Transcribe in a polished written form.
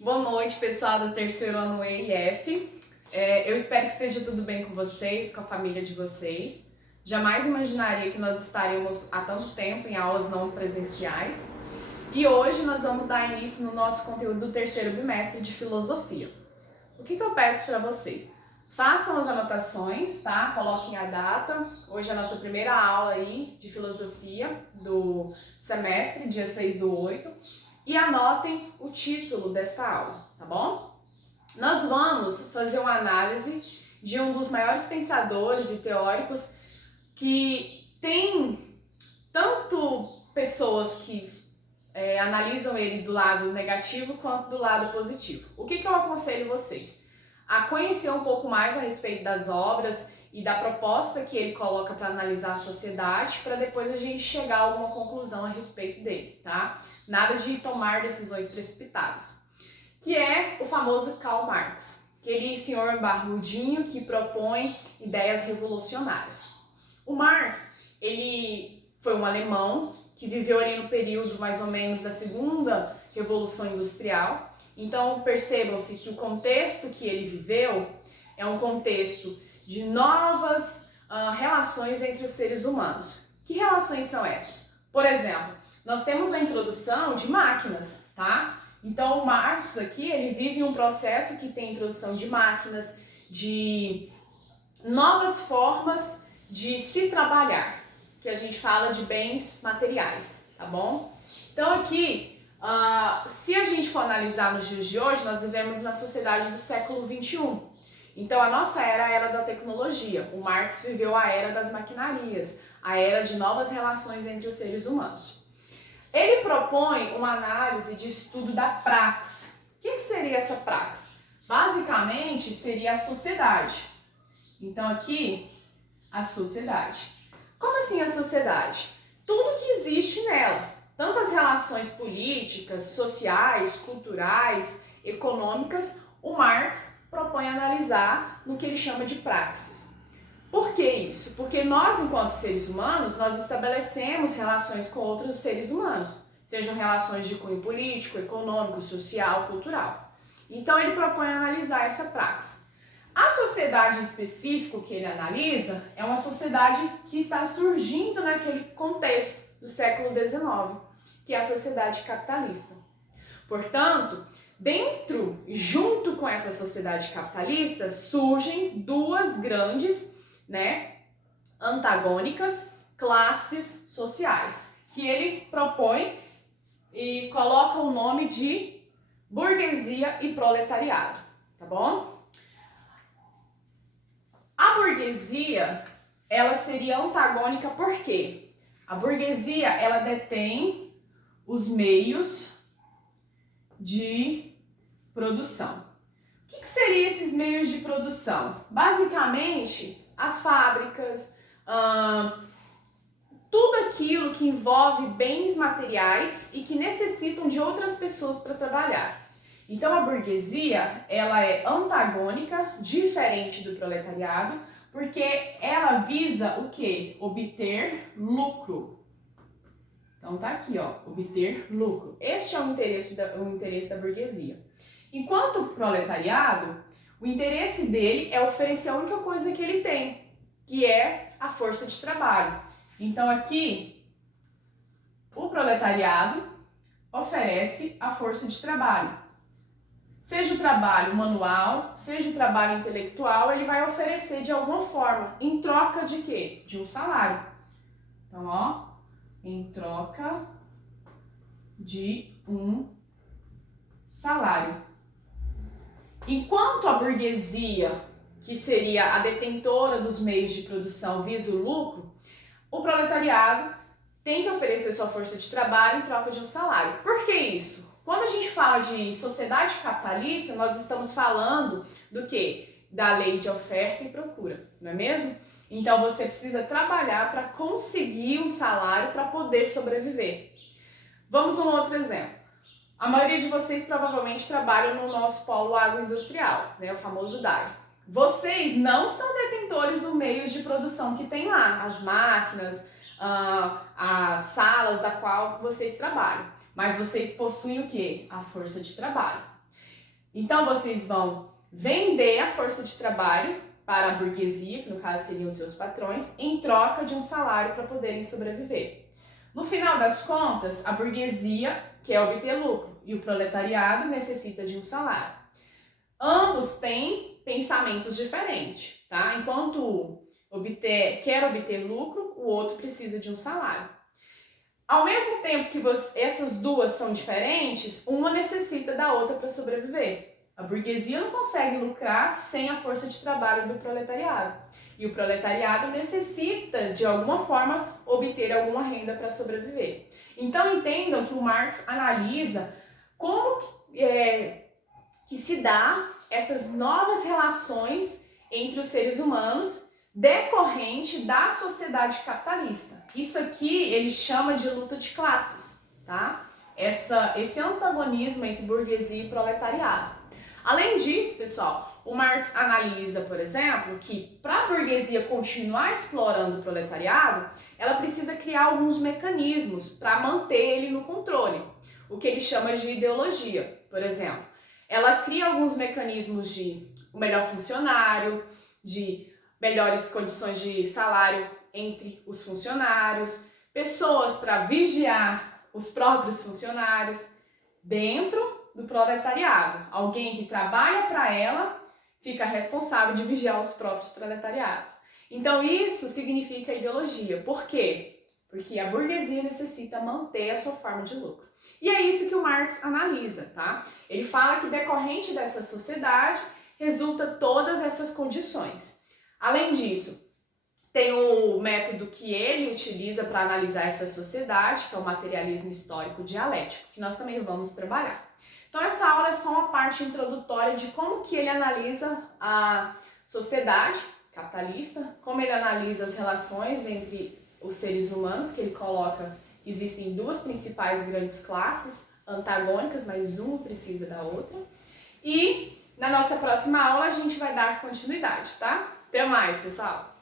Boa noite, pessoal do terceiro ano EIF. Eu espero que esteja tudo bem com vocês, com a família de vocês. Jamais imaginaria que nós estaríamos há tanto tempo em aulas não presenciais. E hoje nós vamos dar início no nosso conteúdo do terceiro bimestre de filosofia. O que eu peço para vocês? Façam as anotações, tá? Coloquem a data. Hoje é a nossa primeira aula aí de filosofia do semestre, dia 6/8. E anotem o título desta aula, tá bom? Nós vamos fazer uma análise de um dos maiores pensadores e teóricos que tem tanto pessoas que analisam ele do lado negativo quanto do lado positivo. O que eu aconselho vocês? A conhecer um pouco mais a respeito das obras e da proposta que ele coloca para analisar a sociedade, para depois a gente chegar a alguma conclusão a respeito dele, tá? Nada de tomar decisões precipitadas. Que é o famoso Karl Marx, aquele senhor barrudinho que propõe ideias revolucionárias. O Marx, ele foi um alemão que viveu ali no período mais ou menos da segunda Revolução Industrial. Então percebam-se que o contexto que ele viveu é um contexto de novas relações entre os seres humanos. Que relações são essas? Por exemplo, nós temos a introdução de máquinas, tá? Então o Marx aqui, ele vive um processo que tem introdução de máquinas, de novas formas de se trabalhar, que a gente fala de bens materiais, tá bom? Então aqui, se a gente for analisar nos dias de hoje, nós vivemos na sociedade do século XXI. Então a nossa era é a era da tecnologia. O Marx viveu a era das maquinarias, a era de novas relações entre os seres humanos. Ele propõe uma análise de estudo da praxe. O que seria essa praxe? Basicamente seria a sociedade. Então aqui, a sociedade. Como assim a sociedade? Tudo que existe nela. Tanto as relações políticas, sociais, culturais, econômicas, o Marx propõe analisar no que ele chama de praxis. Por que isso? Porque nós, enquanto seres humanos, nós estabelecemos relações com outros seres humanos, sejam relações de cunho político, econômico, social, cultural. Então ele propõe analisar essa praxis. A sociedade em específico que ele analisa é uma sociedade que está surgindo naquele contexto do século XIX, que é a sociedade capitalista. Portanto, junto com essa sociedade capitalista, surgem duas grandes, antagônicas classes sociais, que ele propõe e coloca o nome de burguesia e proletariado, tá bom? A burguesia, ela seria antagônica por quê? A burguesia, ela detém os meios de produção. O que seriam esses meios de produção? Basicamente, as fábricas, tudo aquilo que envolve bens materiais e que necessitam de outras pessoas para trabalhar. Então a burguesia, ela é antagônica, diferente do proletariado, porque ela visa o quê? Obter lucro. Então tá aqui, ó, obter lucro. Este é o interesse da burguesia. Enquanto o proletariado, o interesse dele é oferecer a única coisa que ele tem, que é a força de trabalho. Então aqui, o proletariado oferece a força de trabalho. Seja o trabalho manual, seja o trabalho intelectual, ele vai oferecer de alguma forma. Em troca de quê? De um salário. Então, ó, em troca de um salário. Enquanto a burguesia, que seria a detentora dos meios de produção, visa o lucro, o proletariado tem que oferecer sua força de trabalho em troca de um salário. Por que isso? Quando a gente fala de sociedade capitalista, nós estamos falando do quê? Da lei de oferta e procura, não é mesmo? Então você precisa trabalhar para conseguir um salário para poder sobreviver. Vamos a um outro exemplo. A maioria de vocês provavelmente trabalham no nosso polo agroindustrial, o famoso DAI. Vocês não são detentores dos meios de produção que tem lá, as máquinas, as salas da qual vocês trabalham. Mas vocês possuem o quê? A força de trabalho. Então vocês vão vender a força de trabalho para a burguesia, que no caso seriam os seus patrões, em troca de um salário para poderem sobreviver. No final das contas, a burguesia quer obter lucro e o proletariado necessita de um salário. Ambos têm pensamentos diferentes, tá? Enquanto quer obter lucro, o outro precisa de um salário. Ao mesmo tempo que essas duas são diferentes, uma necessita da outra para sobreviver. A burguesia não consegue lucrar sem a força de trabalho do proletariado. E o proletariado necessita, de alguma forma, obter alguma renda para sobreviver. Então entendam que o Marx analisa como que se dá essas novas relações entre os seres humanos decorrente da sociedade capitalista. Isso aqui ele chama de luta de classes, tá? Esse antagonismo entre burguesia e proletariado. Além disso, pessoal, o Marx analisa, por exemplo, que para a burguesia continuar explorando o proletariado, ela precisa criar alguns mecanismos para manter ele no controle, o que ele chama de ideologia, por exemplo. Ela cria alguns mecanismos de o melhor funcionário, de melhores condições de salário entre os funcionários, pessoas para vigiar os próprios funcionários dentro do proletariado. Alguém que trabalha para ela fica responsável de vigiar os próprios proletariados. Então isso significa ideologia. Por quê? Porque a burguesia necessita manter a sua forma de lucro. E é isso que o Marx analisa, tá? Ele fala que decorrente dessa sociedade resulta todas essas condições. Além disso, tem o método que ele utiliza para analisar essa sociedade, que é o materialismo histórico dialético, que nós também vamos trabalhar. Então essa aula é só uma parte introdutória de como que ele analisa a sociedade capitalista, como ele analisa as relações entre os seres humanos, que ele coloca que existem duas principais grandes classes antagônicas, mas uma precisa da outra. E na nossa próxima aula a gente vai dar continuidade, tá? Até mais, pessoal!